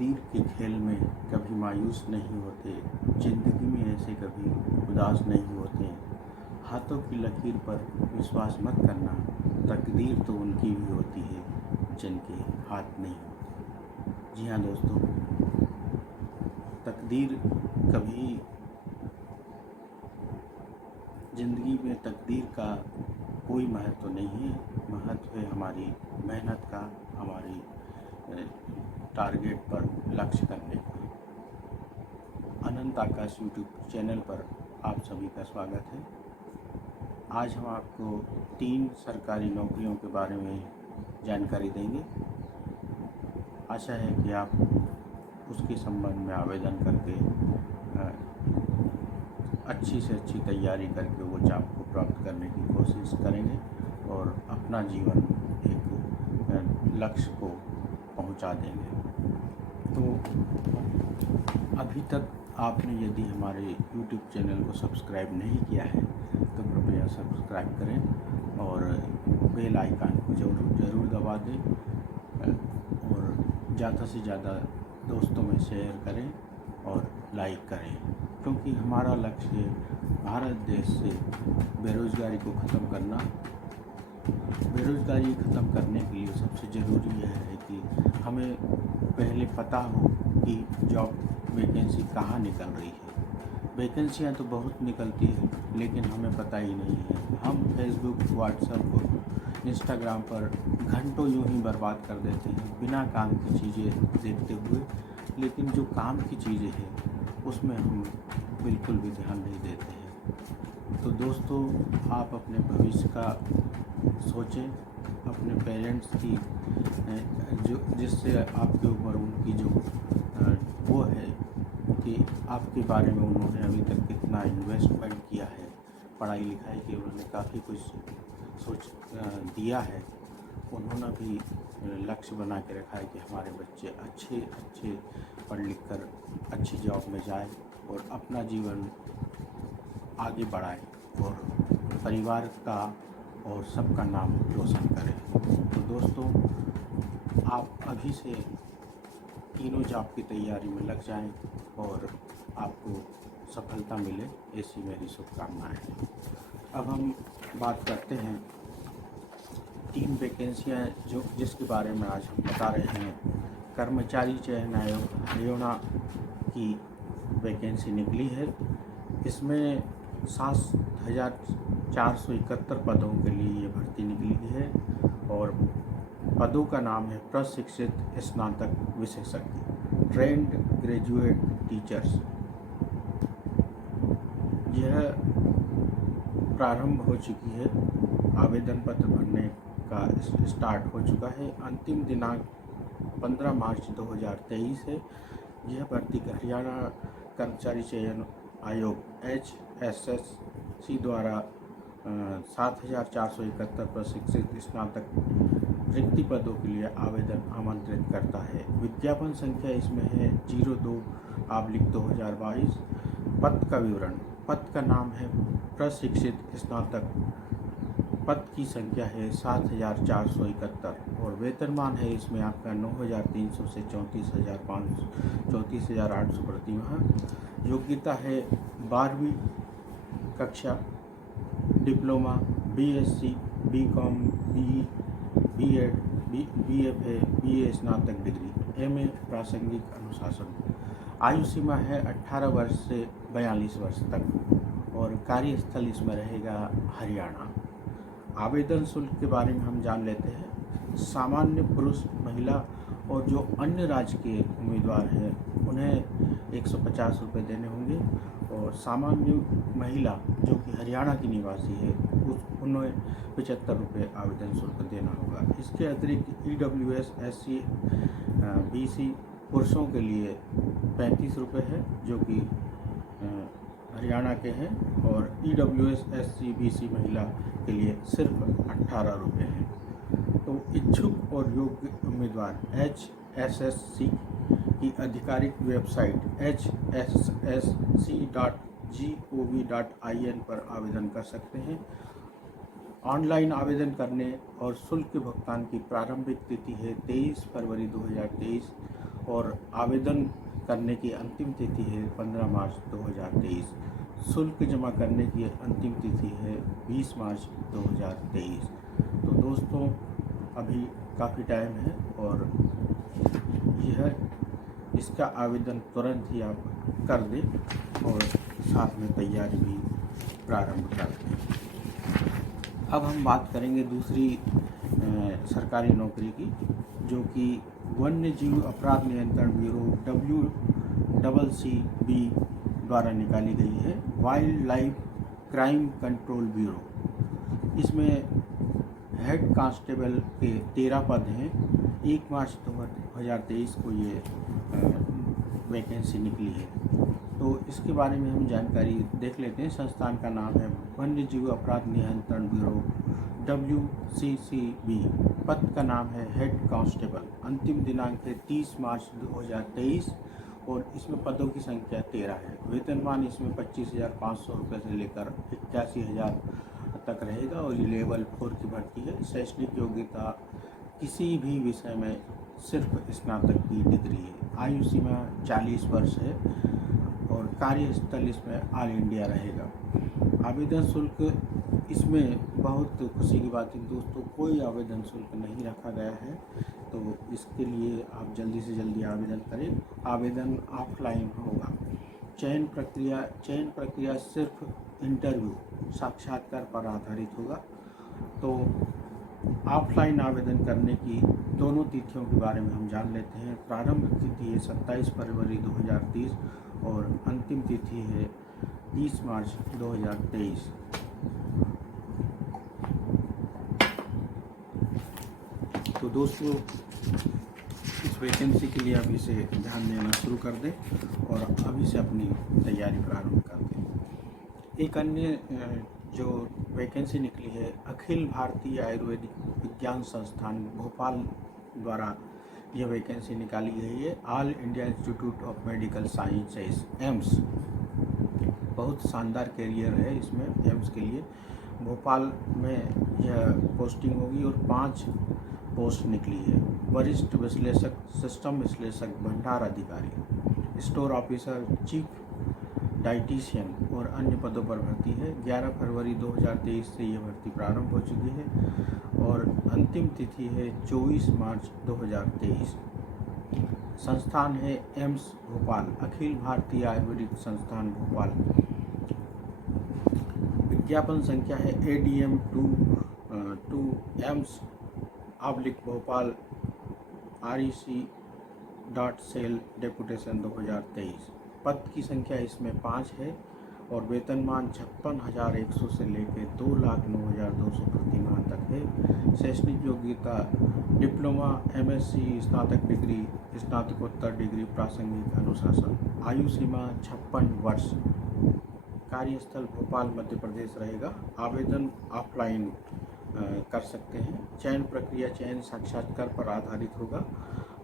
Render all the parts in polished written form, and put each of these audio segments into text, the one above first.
तकदीर के खेल में कभी मायूस नहीं होते, ज़िंदगी में ऐसे कभी उदास नहीं होते। हाथों की लकीर पर विश्वास मत करना, तकदीर तो उनकी भी होती है जिनके हाथ नहीं होते। जी हाँ दोस्तों, तकदीर कभी ज़िंदगी में तकदीर का कोई महत्व नहीं है। महत्व है हमारी मेहनत का, हमारी टारगेट पर लक्ष्य करने का। अनंत आकाश यूट्यूब चैनल पर आप सभी का स्वागत है। आज हम आपको 3 सरकारी नौकरियों के बारे में जानकारी देंगे। आशा है कि आप उसके संबंध में आवेदन करके अच्छी से अच्छी तैयारी करके वो जॉब को प्राप्त करने की कोशिश करेंगे और अपना जीवन एक लक्ष्य को पहुंचा देंगे। तो अभी तक आपने यदि हमारे YouTube चैनल को सब्सक्राइब नहीं किया है तो कृपया सब्सक्राइब करें और बेल आइकन को ज़रूर दबा दें और ज़्यादा से ज़्यादा दोस्तों में शेयर करें और लाइक करें, क्योंकि हमारा लक्ष्य भारत देश से बेरोज़गारी को ख़त्म करना। बेरोज़गारी ख़त्म करने के लिए सबसे ज़रूरी यह है कि हमें पहले पता हो कि जॉब वैकेंसी कहाँ निकल रही है। वैकेंसियाँ तो बहुत निकलती है लेकिन हमें पता ही नहीं है। हम फेसबुक, व्हाट्सएप, इंस्टाग्राम पर घंटों यूं ही बर्बाद कर देते हैं बिना काम की चीज़ें देखते हुए, लेकिन जो काम की चीज़ें हैं उसमें हम बिल्कुल भी ध्यान नहीं देते हैं। तो दोस्तों, आप अपने भविष्य का सोचें, अपने पेरेंट्स की जो जिससे आपके ऊपर उनकी जो वो है कि आपके बारे में उन्होंने अभी तक कितना इन्वेस्टमेंट किया है, पढ़ाई लिखाई के उन्होंने काफ़ी कुछ सोच दिया है। उन्होंने भी लक्ष्य बना के रखा है कि हमारे बच्चे अच्छे पढ़ लिख कर अच्छी जॉब में जाए और अपना जीवन आगे बढ़ाए और परिवार का और सबका नाम रोशन करें। तो दोस्तों, आप अभी से तीनों जॉब की तैयारी में लग जाएं और आपको सफलता मिले, ऐसी मेरी शुभकामनाएं हैं। अब हम बात करते हैं 3 वैकेंसियाँ जिसके बारे में आज हम बता रहे हैं। कर्मचारी चयन आयोग हरियाणा की वैकेंसी निकली है। इसमें 7,471 पदों के लिए ये भर्ती निकली है और पदों का नाम है प्रशिक्षित स्नातक विशेषज्ञ, ट्रेंड ग्रेजुएट टीचर्स। यह प्रारंभ हो चुकी है, आवेदन पत्र भरने का स्टार्ट हो चुका है। अंतिम दिनांक 15 मार्च 2023 है। यह भर्ती हरियाणा कर्मचारी चयन आयोग HSSC द्वारा 7,471 प्रशिक्षित स्नातक रिक्ति पदों के लिए आवेदन आमंत्रित करता है। विज्ञापन संख्या इसमें है 02/2022। पद का विवरण: पद का नाम है प्रशिक्षित स्नातक, पद की संख्या है 7,471 और वेतनमान है इसमें आपका 9,300 से 34,800 प्रति माह। योग्यता है 12वीं कक्षा, diploma, BSc, BCom, BE, B.Ed, BFA, BA स्नातक डिग्री, MA प्रासंगिक अनुशासन। आयु सीमा है 18 वर्ष से 42 वर्ष तक और कार्यस्थल इसमें रहेगा हरियाणा। आवेदन शुल्क के बारे में हम जान लेते हैं। सामान्य पुरुष, महिला और जो अन्य राज्य के उम्मीदवार हैं उन्हें 150 रुपये देने होंगे और सामान्य महिला जो कि हरियाणा की निवासी है उन्हें 75 रुपये आवेदन शुल्क देना होगा। इसके अतिरिक्त EWS SC BC पुरुषों के लिए 35 रुपये है जो कि हरियाणा के हैं और EWS SC BC महिला के लिए सिर्फ 18 रुपये हैं। तो इच्छुक और योग्य उम्मीदवार HSSC की आधिकारिक वेबसाइट hssc.gov.in पर आवेदन कर सकते हैं। ऑनलाइन आवेदन करने और शुल्क के भुगतान की प्रारंभिक तिथि है 23 फरवरी 2023 और आवेदन करने की अंतिम तिथि है 15 मार्च 2023। शुल्क जमा करने की अंतिम तिथि है 20 मार्च 2023। तो दोस्तों अभी काफ़ी टाइम है और यह इसका आवेदन तुरंत ही आप कर दें और साथ में तैयारी भी प्रारंभ कर दें। अब हम बात करेंगे दूसरी सरकारी नौकरी की, जो कि वन्य जीव अपराध नियंत्रण ब्यूरो WCCB द्वारा निकाली गई है, wild life crime control bureau. इसमें हेड कांस्टेबल के 13 पद हैं। 1 मार्च 2023 को ये वैकेंसी निकली है। तो इसके बारे में हम जानकारी देख लेते हैं। संस्थान का नाम है वन्य जीव अपराध नियंत्रण ब्यूरो WCCB। पद का नाम है हेड कांस्टेबल। अंतिम दिनांक है 30 मार्च 2023 और इसमें पदों की संख्या 13 है। वेतनमान इसमें 25,500 रुपये से लेकर 81,000 तक रहेगा और ये लेवल 4 की भर्ती है। शैक्षणिक योग्यता किसी भी विषय में सिर्फ स्नातक की डिग्री है। आयु सीमा 40 वर्ष है और कार्यस्थल इसमें ऑल इंडिया रहेगा। आवेदन शुल्क इसमें बहुत खुशी की बात है दोस्तों, कोई आवेदन शुल्क नहीं रखा गया है, तो इसके लिए आप जल्दी से जल्दी आवेदन करें। आवेदन ऑफलाइन होगा। चयन प्रक्रिया सिर्फ इंटरव्यू साक्षात्कार पर आधारित होगा। तो ऑफलाइन आवेदन करने की दोनों तिथियों के बारे में हम जान लेते हैं। प्रारंभ तिथि है 27 फरवरी 2030 और अंतिम तिथि है 30 मार्च 2023। तो दोस्तों इस वैकेंसी के लिए अभी से ध्यान देना शुरू कर दें और अभी से अपनी तैयारी प्रारंभ कर दें। एक अन्य जो वैकेंसी निकली है, अखिल भारतीय आयुर्वेदिक विज्ञान संस्थान भोपाल द्वारा यह वैकेंसी निकाली गई है। All India institute of medical sciences AIIMS. बहुत शानदार कैरियर है इसमें एम्स के लिए। भोपाल में यह पोस्टिंग होगी और 5 पोस्ट निकली है। वरिष्ठ विश्लेषक, सिस्टम विश्लेषक, भंडार अधिकारी, स्टोर ऑफिसर, चीफ डाइटिशियन और अन्य पदों पर भर्ती है। 11 फरवरी 2023 से यह भर्ती प्रारंभ हो चुकी है और अंतिम तिथि है 24 मार्च 2023। संस्थान है एम्स भोपाल, अखिल भारतीय आयुर्वेदिक संस्थान भोपाल। विज्ञापन संख्या है ADM 2 एम्स /भोपाल REC.सेल डेपुटेशन 2023। पद की संख्या इसमें 5 है और वेतनमान 56,100 से लेकर 2,09,200 प्रति माह तक है। शैक्षणिक योग्यता डिप्लोमा, MSc, स्नातक डिग्री, स्नातकोत्तर डिग्री, प्रासंगिक अनुशासन। आयु सीमा 56 वर्ष। कार्यस्थल भोपाल मध्य प्रदेश रहेगा। आवेदन ऑफलाइन कर सकते हैं। चयन प्रक्रिया चयन साक्षात्कार पर आधारित होगा।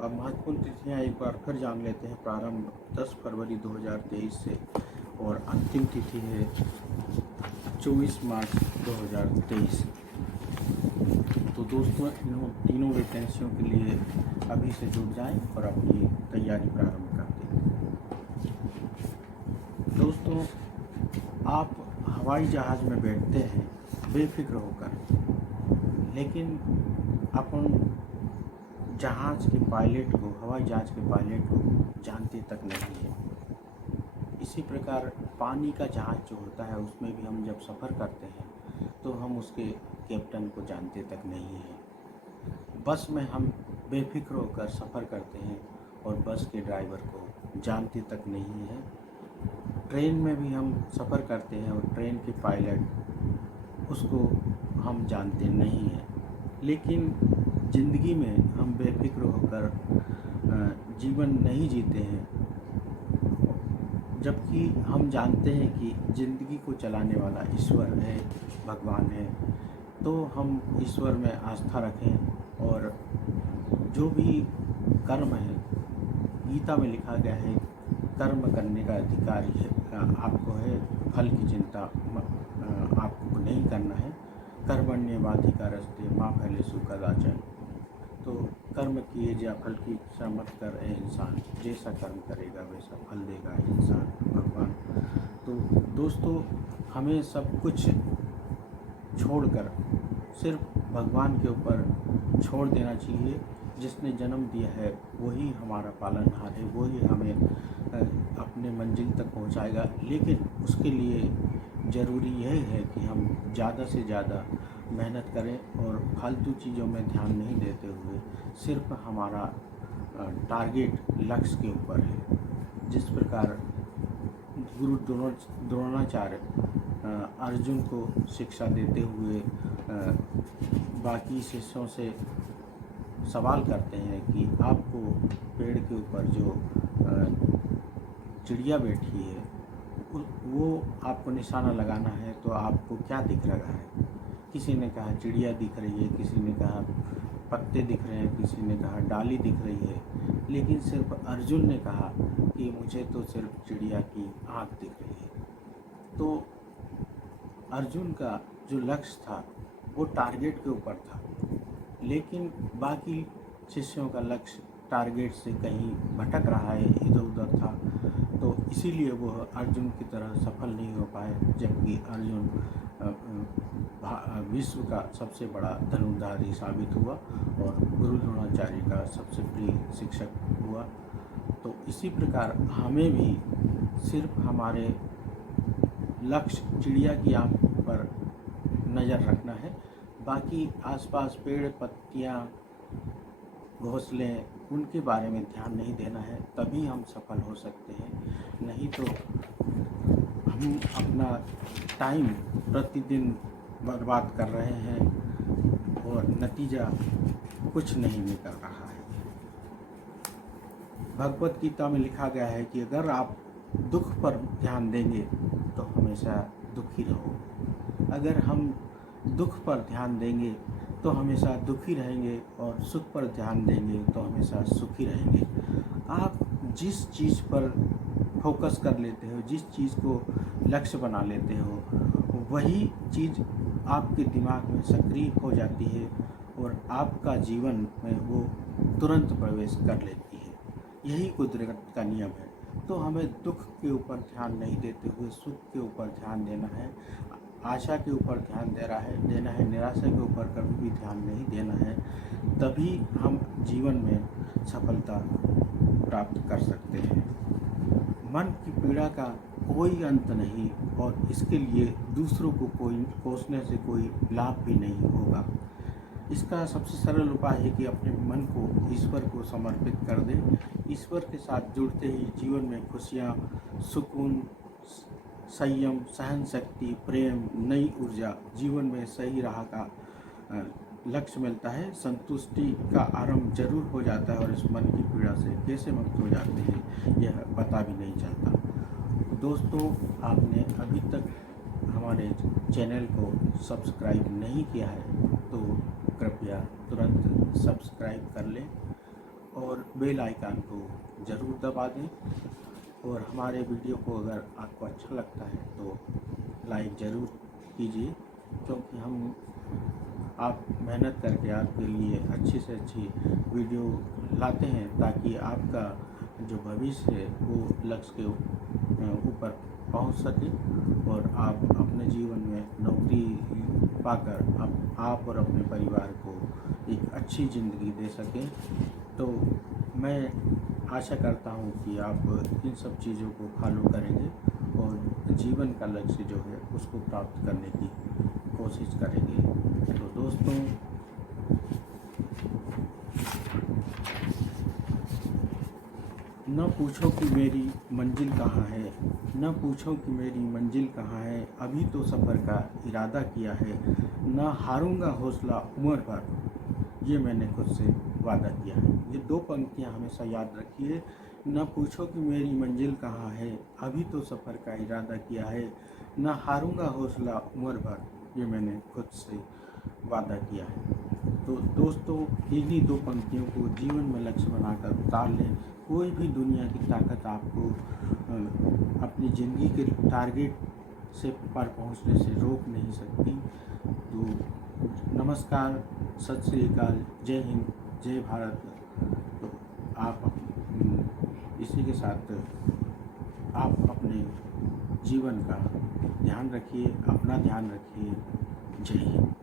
अब महत्वपूर्ण तिथियां एक बार फिर जान लेते हैं। प्रारंभ 10 फरवरी 2023 से और अंतिम तिथि है 24 मार्च 2023। तो दोस्तों इन तीनों वैकेंसियों के लिए अभी से जुट जाएं और अपनी तैयारी प्रारंभ कर दें। दोस्तों आप हवाई जहाज़ में बैठते हैं बेफिक्र होकर, लेकिन अपन जहाज़ के पायलट को, हवाई जहाज़ के पायलट को जानते तक नहीं है। इसी प्रकार पानी का जहाज़ जो होता है उसमें भी हम जब सफ़र करते हैं तो हम उसके कैप्टन को जानते तक नहीं हैं। बस में हम बेफिक्र होकर सफ़र करते हैं और बस के ड्राइवर को जानते तक नहीं है। ट्रेन में भी हम सफ़र करते हैं और ट्रेन के पायलट उसको हम जानते नहीं हैं। लेकिन ज़िंदगी में हम बेफिक्र होकर जीवन नहीं जीते हैं, जबकि हम जानते हैं कि ज़िंदगी को चलाने वाला ईश्वर है, भगवान है। तो हम ईश्वर में आस्था रखें और जो भी कर्म है, गीता में लिखा गया है कर्म करने का अधिकार आपको है, फल की चिंता आपको नहीं करना है। कर्मण्येवाधिकारस्ते मा फलेषु कदाचन। तो कर्म किए जा फल की इच्छा मत कर ए इंसान, जैसा कर्म करेगा वैसा फल देगा इंसान भगवान। तो दोस्तों, हमें सब कुछ छोड़कर सिर्फ भगवान के ऊपर छोड़ देना चाहिए। जिसने जन्म दिया है वही हमारा पालनहार है, वही हमें अपने मंजिल तक पहुंचाएगा। लेकिन उसके लिए ज़रूरी यह है कि हम ज़्यादा से ज़्यादा मेहनत करें और फालतू चीज़ों में ध्यान नहीं देते हुए सिर्फ हमारा टारगेट लक्ष्य के ऊपर है। जिस प्रकार गुरु द्रोणाचार्य अर्जुन को शिक्षा देते हुए बाकी शिष्यों से सवाल करते हैं कि आपको पेड़ के ऊपर जो चिड़िया बैठी है वो आपको निशाना लगाना है तो आपको क्या दिख रहा है। किसी ने कहा चिड़िया दिख रही है, किसी ने कहा पत्ते दिख रहे हैं, किसी ने कहा डाली दिख रही है, लेकिन सिर्फ अर्जुन ने कहा कि मुझे तो सिर्फ चिड़िया की आँख दिख रही है। तो अर्जुन का जो लक्ष्य था वो टारगेट के ऊपर था, लेकिन बाकी शिष्यों का लक्ष्य टारगेट से कहीं भटक रहा है, इधर उधर था। तो इसीलिए वो अर्जुन की तरह सफल नहीं हो पाए, जबकि अर्जुन विश्व का सबसे बड़ा धनुर्धारी साबित हुआ और गुरु द्रोणाचार्य का सबसे प्रिय शिक्षक हुआ। तो इसी प्रकार हमें भी सिर्फ हमारे लक्ष्य चिड़िया की आँख पर नज़र रखना है, बाकी आसपास पेड़ पत्तियाँ घोंसले उनके बारे में ध्यान नहीं देना है, तभी हम सफल हो सकते हैं। नहीं तो हम अपना टाइम प्रतिदिन बर्बाद कर रहे हैं और नतीजा कुछ नहीं निकल रहा है। भगवत गीता में लिखा गया है कि अगर आप दुख पर ध्यान देंगे तो हमेशा दुखी रहो, अगर हम दुख पर ध्यान देंगे तो हमेशा दुखी रहेंगे और सुख पर ध्यान देंगे तो हमेशा सुखी रहेंगे। आप जिस चीज़ पर फोकस कर लेते हो, जिस चीज़ को लक्ष्य बना लेते हो, वही चीज़ आपके दिमाग में सक्रिय हो जाती है और आपका जीवन में वो तुरंत प्रवेश कर लेती है। यही कुदरत का नियम है। तो हमें दुख के ऊपर ध्यान नहीं देते हुए सुख के ऊपर ध्यान देना है, आशा के ऊपर ध्यान देना है, निराशा के ऊपर कभी भी ध्यान नहीं देना है। तभी हम जीवन में सफलता प्राप्त कर सकते हैं। मन की पीड़ा का कोई अंत नहीं और इसके लिए दूसरों को कोसने से कोई लाभ भी नहीं होगा। इसका सबसे सरल उपाय है कि अपने मन को ईश्वर को समर्पित कर दें। ईश्वर के साथ जुड़ते ही जीवन में खुशियाँ, सुकून, संयम, सहन शक्ति, प्रेम, नई ऊर्जा, जीवन में सही राह का लक्ष्य मिलता है। संतुष्टि का आरंभ जरूर हो जाता है और इस मन की पीड़ा से कैसे मुक्त हो जाते हैं यह पता भी नहीं चलता। दोस्तों, आपने अभी तक हमारे चैनल को सब्सक्राइब नहीं किया है तो कृपया तुरंत सब्सक्राइब कर लें और बेल आइकन को ज़रूर दबा दें। और हमारे वीडियो को अगर आपको अच्छा लगता है तो लाइक ज़रूर कीजिए, क्योंकि हम आप मेहनत करके आपके लिए अच्छी से अच्छी वीडियो लाते हैं ताकि आपका जो भविष्य है वो लक्ष्य के ऊपर पहुंच सके और आप अपने जीवन में नौकरी पाकर आप और अपने परिवार को एक अच्छी ज़िंदगी दे सकें। तो मैं आशा करता हूं कि आप इन सब चीज़ों को फॉलो करेंगे और जीवन का लक्ष्य जो है उसको प्राप्त करने की कोशिश करेंगे। तो दोस्तों, न पूछो कि मेरी मंजिल कहाँ है, न पूछो कि मेरी मंजिल कहाँ है, अभी तो सफ़र का इरादा किया है, न हारूंगा हौसला उम्र भर, ये मैंने खुद से वादा किया है। ये दो पंक्तियाँ हमेशा याद रखिए। न पूछो कि मेरी मंजिल कहाँ है, अभी तो सफ़र का इरादा किया है, न हारूंगा हौसला उम्र भर, ये मैंने खुद से वादा किया है। तो दोस्तों, इन्हीं दो पंक्तियों को जीवन में लक्ष्य बनाकर उतार लें। कोई भी दुनिया की ताकत आपको अपनी ज़िंदगी के टारगेट से पर पहुंचने से रोक नहीं सकती। तो नमस्कार, सत श्री अकाल, जय हिंद, जय भारत। तो आप इसी के साथ आप अपने जीवन का ध्यान रखिए, अपना ध्यान रखिए। जय हिंद।